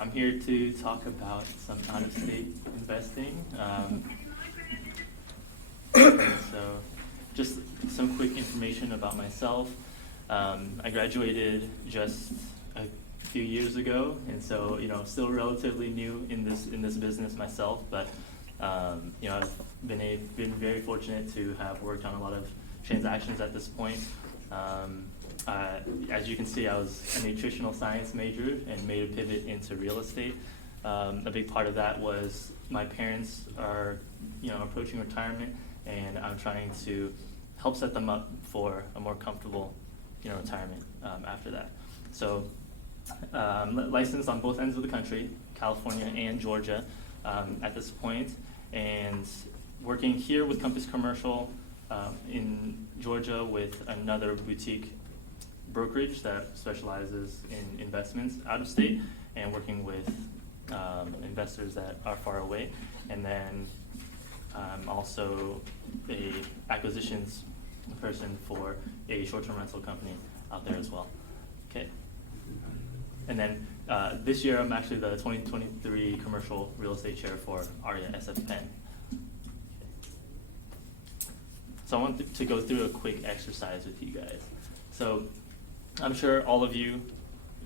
I'm here to talk about some out-of-state investing. So just some quick information about myself. I graduated just a few years ago, and so still relatively new in this business myself. But I've been very fortunate to have worked on a lot of transactions at this point. As you can see, I was a nutritional science major and made a pivot into real estate. A big part of that was my parents are approaching retirement, and I'm trying to help set them up for a more comfortable retirement after that. So I'm licensed on both ends of the country, California and Georgia, at this point, and working here with Compass Commercial in Georgia with another boutique brokerage that specializes in investments out of state, and working with investors that are far away. And then I'm also a acquisitions person for a short-term rental company out there as well. Okay. And then this year I'm actually the 2023 commercial real estate chair for ARIA SF Penn. So I want to go through a quick exercise with you guys. So I'm sure all of you,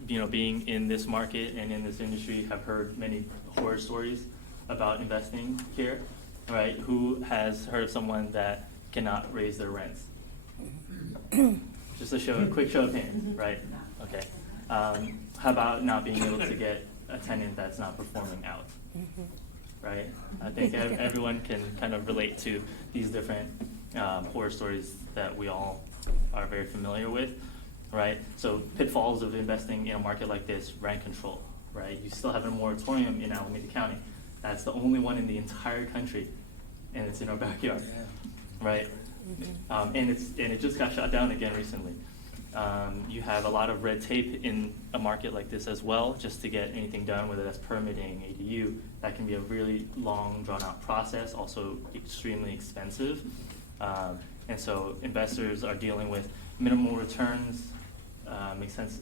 being in this market and in this industry, have heard many horror stories about investing here, right? Who has heard of someone that cannot raise their rents? Just a quick show of hands, right? Okay. How about not being able to get a tenant that's not performing out, right? I think everyone can kind of relate to these different horror stories that we all are very familiar with, right? So pitfalls of investing in a market like this: rent control, right? You still have a moratorium in Alameda County. That's the only one in the entire country, and it's in our backyard, right? And it just got shut down again recently. You have a lot of red tape in a market like this as well, just to get anything done, whether that's permitting, ADU. That can be a really long, drawn-out process, also extremely expensive. And so investors are dealing with minimal returns,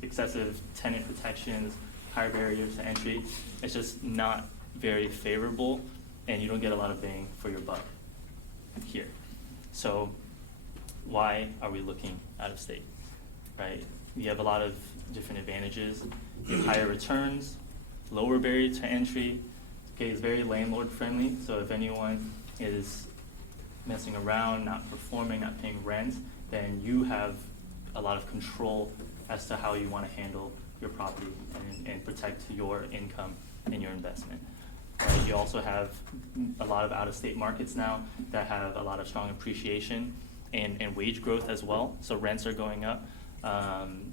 excessive tenant protections, higher barriers to entry. It's just not very favorable, and you don't get a lot of bang for your buck here. So why are we looking out of state, right? You have a lot of different advantages. You have higher returns, lower barrier to entry. Okay, it's very landlord friendly. So if anyone is messing around, not performing, not paying rent, then you have a lot of control as to how you want to handle your property and protect your income and your investment. Right? You also have a lot of out-of-state markets now that have a lot of strong appreciation and wage growth as well. So rents are going up,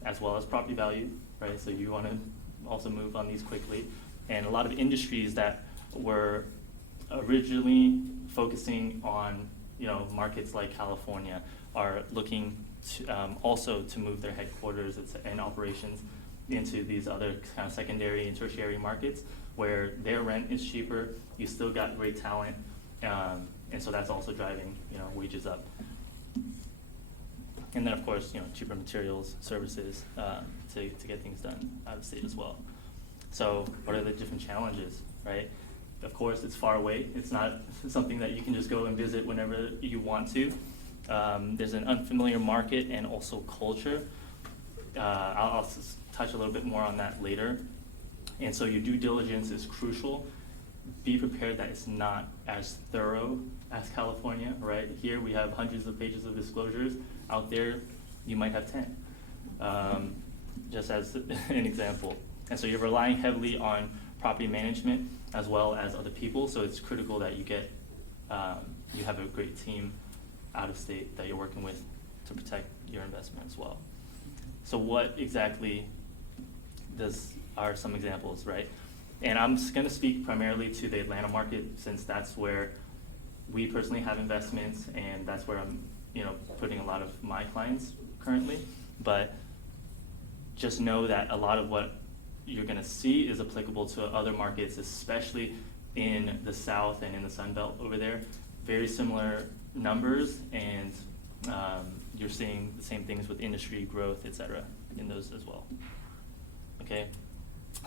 as well as property value, right? So you want to also move on these quickly. And a lot of industries that were originally focusing on markets like California are looking to, also to move their headquarters and operations into these other kind of secondary and tertiary markets where their rent is cheaper. You still got great talent, and so that's also driving wages up. And then of course cheaper materials, services to get things done out of state as well. So what are the different challenges, right? Of course, it's far away. It's not something that you can just go and visit whenever you want to. There's an unfamiliar market and also culture. I'll touch a little bit more on that later. And so your due diligence is crucial. Be prepared that it's not as thorough as California, right? Here we have hundreds of pages of disclosures. Out there, you might have 10, just as an example. And so you're relying heavily on property management as well as other people. So it's critical that you get, you have a great team out of state that you're working with to protect your investment as well. So what exactly are some examples, right? And I'm going to speak primarily to the Atlanta market, since that's where we personally have investments, and that's where I'm, putting a lot of my clients currently. But just know that a lot of what you're going to see is applicable to other markets, especially in the South and in the Sun Belt over there. Very similar numbers, and you're seeing the same things with industry growth, et cetera, in those as well. Okay,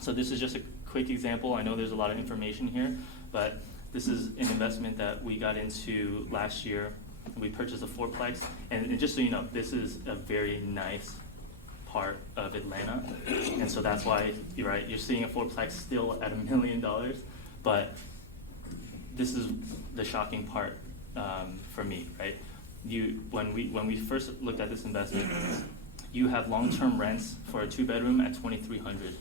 so this is just a quick example. I know there's a lot of information here, but this is an investment that we got into last year. We purchased a fourplex, and just so you know, this is a very nice part of Atlanta, and so that's why you're right. You're seeing a fourplex still at $1 million, but this is the shocking part for me, right? When we first looked at this investment, you have long-term rents for a 2-bedroom at $2,300,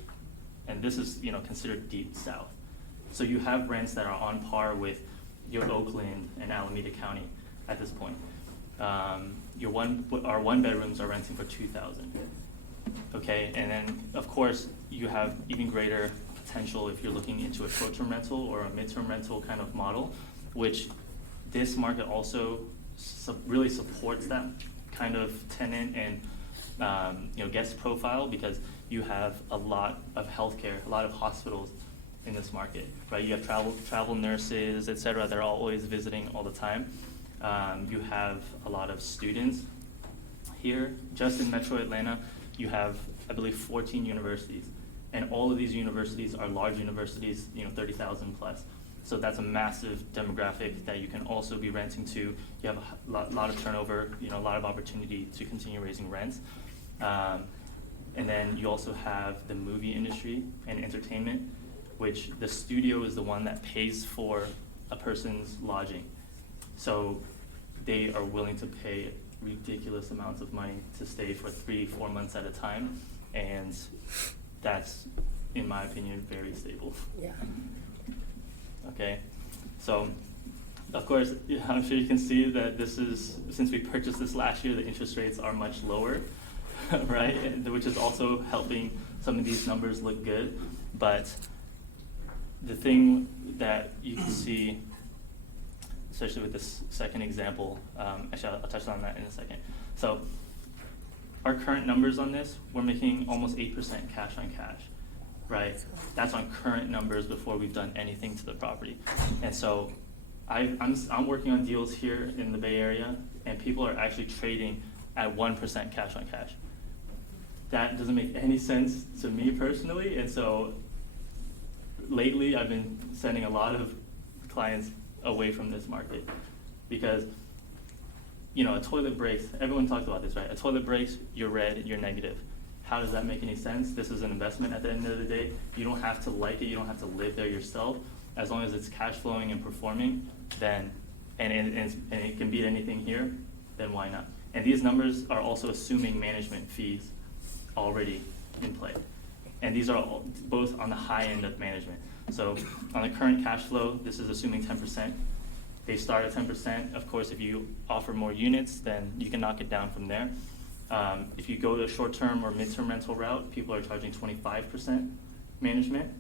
and this is considered deep south. So you have rents that are on par with your Oakland and Alameda County at this point. Our 1-bedrooms are renting for $2,000. Okay, and then of course you have even greater potential if you're looking into a short-term rental or a mid-term rental kind of model, which this market also really supports that kind of tenant and guest profile, because you have a lot of healthcare, a lot of hospitals in this market, right? You have travel nurses, etc. They're always visiting all the time. You have a lot of students here. Just in Metro Atlanta, you have, I believe, 14 universities, and all of these universities are large universities, 30,000 plus. So that's a massive demographic that you can also be renting to. You have a lot of turnover, a lot of opportunity to continue raising rents. And then you also have the movie industry and entertainment, which the studio is the one that pays for a person's lodging. So they are willing to pay ridiculous amounts of money to stay for 3-4 months at a time, and that's, in my opinion, very stable. Yeah. Okay, so of course, I'm sure you can see that this is, since we purchased this last year, the interest rates are much lower, right? Which is also helping some of these numbers look good. But the thing that you can see, especially with this second example, actually I'll touch on that in a second. So our current numbers on this, we're making almost 8% cash on cash, right? That's on current numbers before we've done anything to the property. And so I'm working on deals here in the Bay Area, and people are actually trading at 1% cash on cash. That doesn't make any sense to me personally, and so lately I've been sending a lot of clients away from this market, because a toilet breaks, everyone talks about this, right? A toilet breaks, you're red, you're negative. How does that make any sense? This is an investment at the end of the day. You don't have to like it, you don't have to live there yourself. As long as it's cash flowing and performing, then, and it can beat anything here, then why not? And these numbers are also assuming management fees already in play. And these are all, both on the high end of management. So on the current cash flow, this is assuming 10%. They start at 10%. Of course, if you offer more units, then you can knock it down from there. If you go the short-term or mid-term rental route, people are charging 25% management.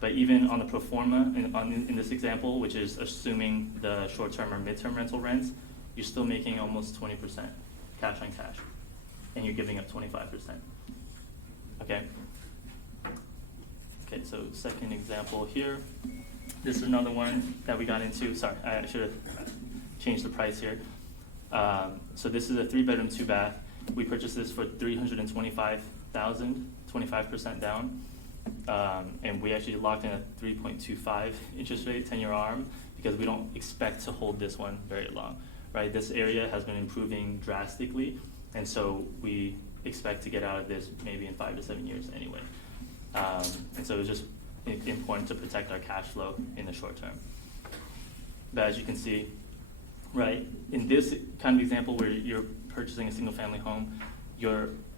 But even on the pro forma, in this example, which is assuming the short-term or mid-term rental rents, you're still making almost 20% cash on cash, and you're giving up 25%. Okay. Okay, so second example here. This is another one that we got into. Sorry, I should have changed the price here. So this is a 3-bedroom, 2-bath. We purchased this for $325,000, 25% down. And we actually locked in a 3.25 interest rate, 10-year ARM, because we don't expect to hold this one very long, right? This area has been improving drastically, and so we expect to get out of this maybe in 5 to 7 years anyway. And so it's just important to protect our cash flow in the short term. But as you can see, right, in this kind of example where you're purchasing a single family home,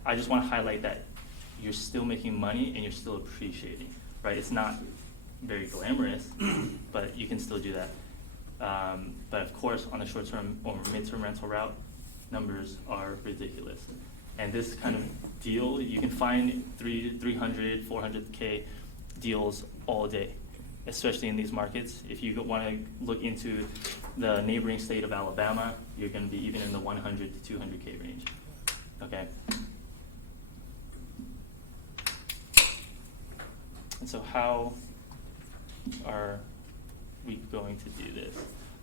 I just want to highlight that you're still making money and you're still appreciating, right? It's not very glamorous, but you can still do that. But of course, on the short-term or mid-term rental route, numbers are ridiculous. And this kind of deal, you can find 300, 400K deals all day, especially in these markets. If you want to look into the neighboring state of Alabama, you're going to be even in the 100 to 200K range, okay? And so how are we going to do this?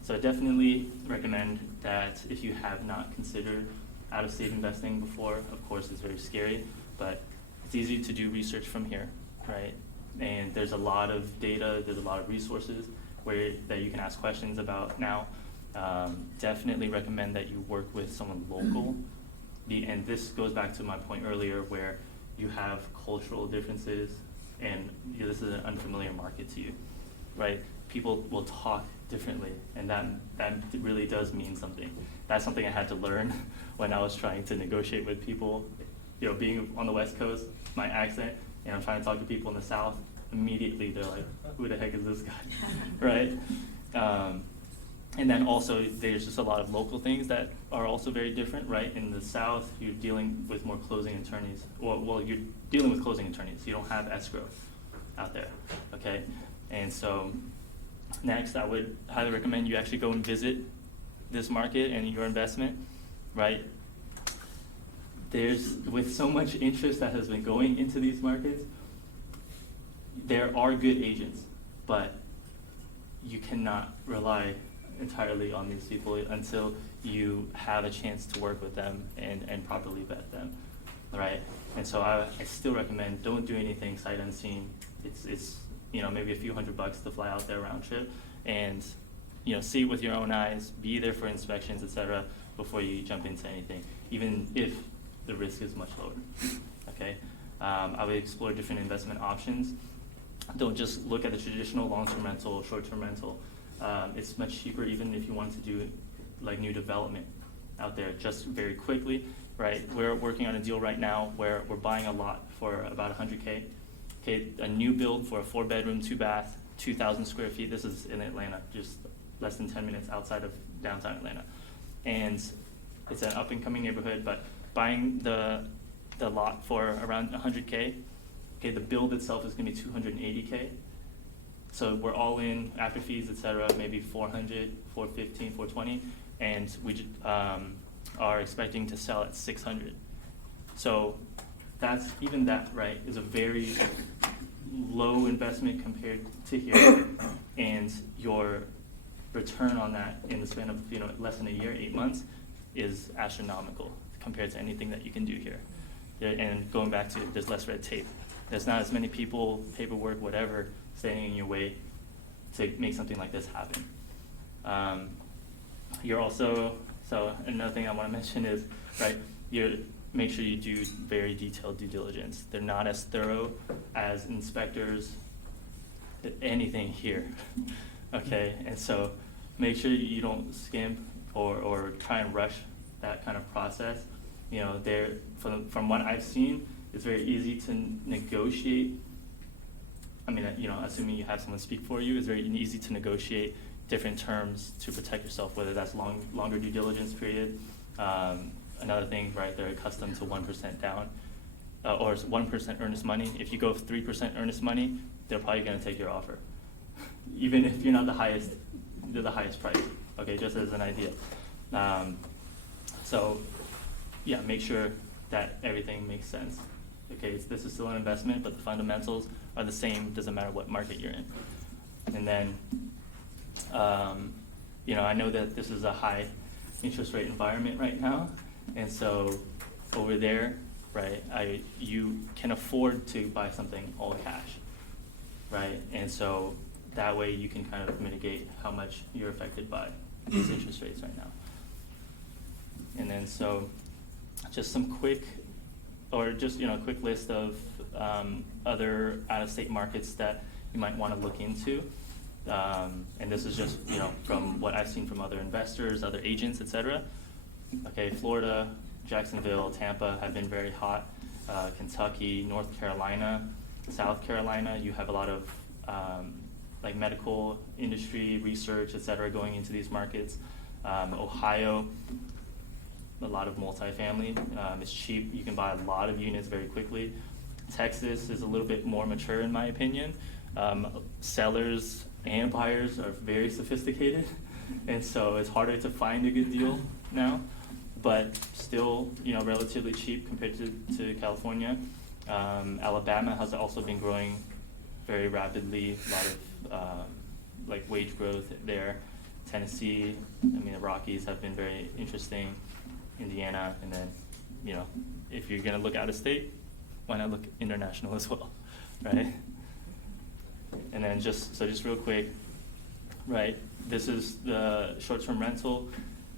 So I definitely recommend that if you have not considered out-of-state investing before, of course it's very scary, but it's easy to do research from here, right? and there's a lot of data, there's a lot of resources that you can ask questions about now. Definitely recommend that you work with someone local. And this goes back to my point earlier where you have cultural differences and this is an unfamiliar market to you, right? People will talk differently, and that really does mean something. That's something I had to learn when I was trying to negotiate with people. Being on the West Coast, my accent, and I'm trying to talk to people in the South, immediately they're like, who the heck is this guy, right? And then also there's just a lot of local things that are also very different, right? In the South, you're dealing with more closing attorneys. Well, you're dealing with closing attorneys. You don't have escrow out there, okay? And so next, I would highly recommend you actually go and visit this market and your investment, right? With so much interest that has been going into these markets, there are good agents, but you cannot rely entirely on these people until you have a chance to work with them and properly vet them, right? And so I still recommend don't do anything sight unseen. It's maybe a few $100 to fly out there round trip and see it with your own eyes, be there for inspections, etc. before you jump into anything, even if the risk is much lower, okay? I would explore different investment options. Don't just look at the traditional long-term rental, short-term rental. It's much cheaper even if you want to do like new development out there just very quickly, right? We're working on a deal right now where we're buying a lot for about $100K. Okay, a new build for a 4-bedroom, 2-bath, 2,000 square feet. This is in Atlanta, just less than 10 minutes outside of downtown Atlanta. And it's an up-and-coming neighborhood, but buying the lot for around $100K, okay, the build itself is gonna be $280K. So we're all in after fees, etc., maybe $400, $415, $420, and we are expecting to sell at $600. So that, right, is a very low investment compared to here, and your return on that in the span of less than a year, 8 months, is astronomical compared to anything that you can do here. And going back to there's less red tape. There's not as many people, paperwork, whatever, standing in your way to make something like this happen. So another thing I want to mention is, right, make sure you do very detailed due diligence. They're not as thorough as inspectors, anything here, okay? And so make sure you don't skimp or try and rush that kind of process. From what I've seen, it's very easy to negotiate. I mean, assuming you have someone speak for you, it's very easy to negotiate different terms to protect yourself, whether that's longer due diligence period. Another thing, right, they're accustomed to 1% down or 1% earnest money. If you go 3% earnest money, they're probably going to take your offer, even if you're not the highest price. Okay, just as an idea. So, yeah, make sure that everything makes sense. Okay, this is still an investment, but the fundamentals are the same. Doesn't matter what market you're in. And then, I know that this is a high interest rate environment right now, and so over there, right, you can afford to buy something all cash, right? And so that way you can kind of mitigate how much you're affected by these interest rates right now. And then so just some quick list of other out-of-state markets that you might want to look into. And this is just from what I've seen from other investors, other agents, etc. Okay, Florida, Jacksonville, Tampa have been very hot. Kentucky, North Carolina, South Carolina, you have a lot of like medical industry, research, etc. going into these markets. Ohio, a lot of multifamily. It's cheap. You can buy a lot of units very quickly. Texas is a little bit more mature in my opinion. Sellers and buyers are very sophisticated, and so it's harder to find a good deal now, but still, relatively cheap compared to California. Alabama has also been growing very rapidly. A lot of like wage growth there. Tennessee, the Rockies have been very interesting. Indiana, and then, if you're gonna look out of state, why not look international as well, right? And then just real quick, right? This is the short-term rental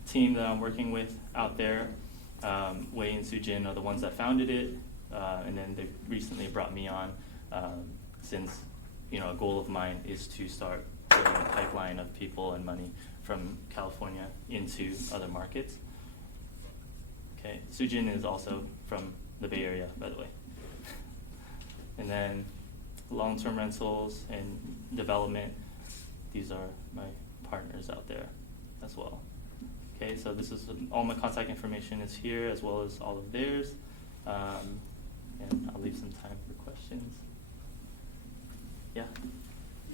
team that I'm working with out there. Wei and Sujin are the ones that founded it, and then they recently brought me on since a goal of mine is to start building a pipeline of people and money from California into other markets. Okay, Sujin is also from the Bay Area, by the way. And then long-term rentals and development, these are my partners out there as well. Okay, so this is all my contact information is here as well as all of theirs. And I'll leave some time for questions. Yeah?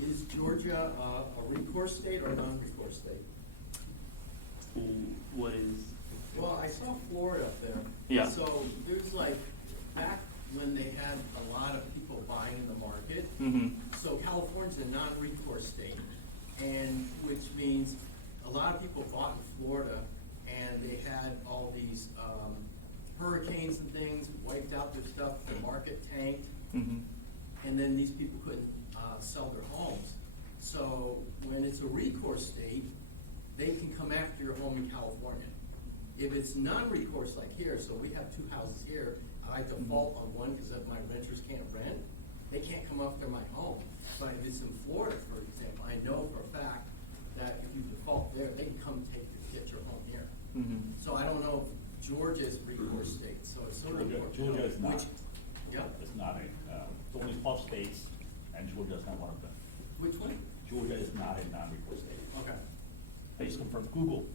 Is Georgia a recourse state or a non-recourse state? What is? Well, I saw Florida up there. Yeah. So there's like, back when they had a lot of people buying in the market, so California's a non-recourse state, and which means a lot of people bought in Florida, and they had all these hurricanes and things wiped out their stuff, the market tanked, and then these people couldn't sell their homes. So when it's a recourse state, they can come after your home in California. If it's non-recourse like here, so we have 2 houses here, I default on one because my renters can't rent, they can't come after my home. But if it's in Florida, for example, I know for a fact that if you default there, they can come get your home here. So I don't know if Georgia's recourse state, so it's sort of Georgia is not. Yep. It's not it's only 12 states, and Georgia is not one of them. Which one? Georgia is not a non-recourse state. Okay. Based on from Google.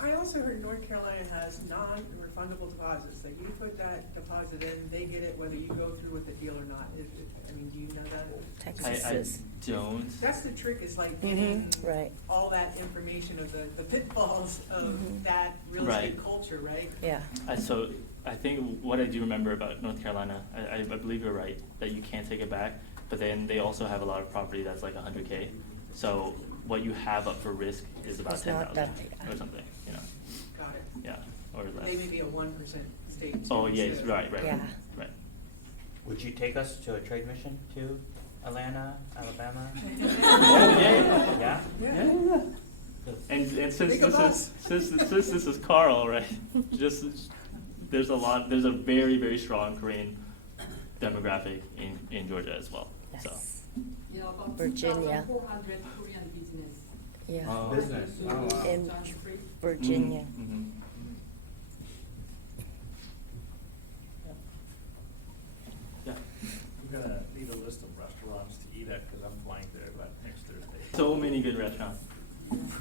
I also heard North Carolina has non-refundable deposits. Like you put that deposit in, they get it whether you go through with the deal or not. I mean, do you know that? I don't. That's the trick, is like getting right. all that information of the pitfalls of that real estate culture, right? Yeah. So I think what I do remember about North Carolina, I believe you're right, that you can't take it back, but then they also have a lot of property that's like 100K. So what you have up for risk is about It's not 10,000 that- or something, Got it. yeah, or less. They may be a 1% state. Oh, too, yes, so- right. Yeah. Would you take us to a trade mission to Atlanta, Alabama? Yeah? Yeah. And since Think of this us. is since this is KARL, right? There's a very, very strong Korean demographic in Georgia as well. Yes. So Yeah, about Virginia. 2,400 Korean business. Yeah. Business. Oh, wow. In Country. Virginia. Yeah. I'm gonna need a list of restaurants to eat at because I'm flying there next Thursday. So many good restaurants.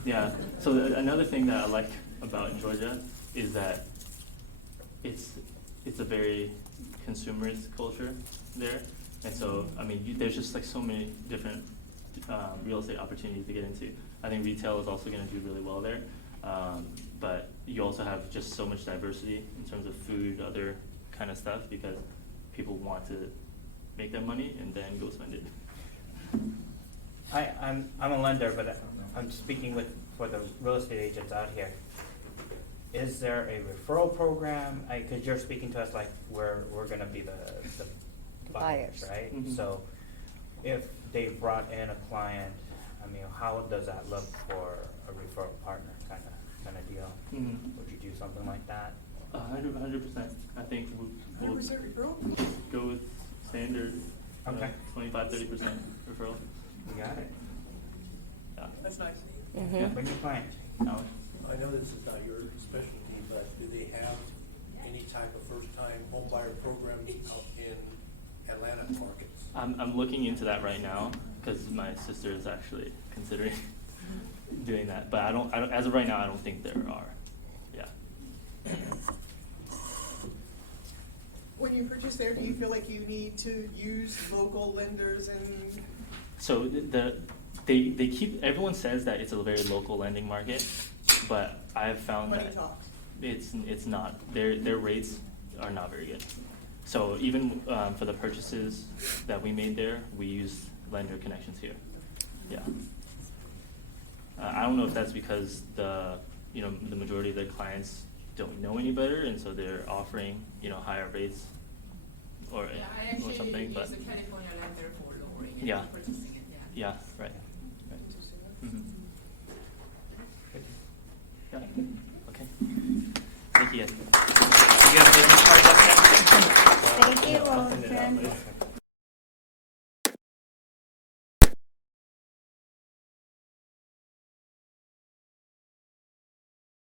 Yeah. So another thing that I like about Georgia is that it's a very consumerist culture there, and so I mean there's just like so many different real estate opportunities to get into. I think retail is also going to do really well there, but you also have just so much diversity in terms of food, other kind of stuff, because people want to make that money and then go spend it. I'm a lender, but I'm speaking for the real estate agents out here. Is there a referral program? Because you're speaking to us like we're going to be the buyers, Buyers. right? Mhm. So if they brought in a client, I mean, how does that look for a referral partner kind of deal? Would you do something like that? 100%. I think we'll 100% referral? go with standard. Okay. 25-30% referral. You got it. Yeah. That's nice. Yeah. Bring your client. Alex? I know this is not your specialty, but do they have any type of first-time homebuyer programs out in Atlanta markets? I'm looking into that right now because my sister is actually considering doing that. But I don't. As of right now, I don't think there are. Yeah. When you purchase there, do you feel like you need to use local lenders and? So they keep, everyone says that it's a very local lending market, but I've found Money that talks. it's not. Their rates are not very good. So even for the purchases that we made there, we used lender connections here. Yeah. I don't know if that's because the majority of the clients don't know any better, and so they're offering higher rates or Yeah, I actually something. use But the California lender for lowering and Yeah. purchasing it. Yeah. Yeah, right. Right. Mhm. Yeah. Okay. Thank you guys. You got business cards up there? Thank you, I'll send it out Wellington. later.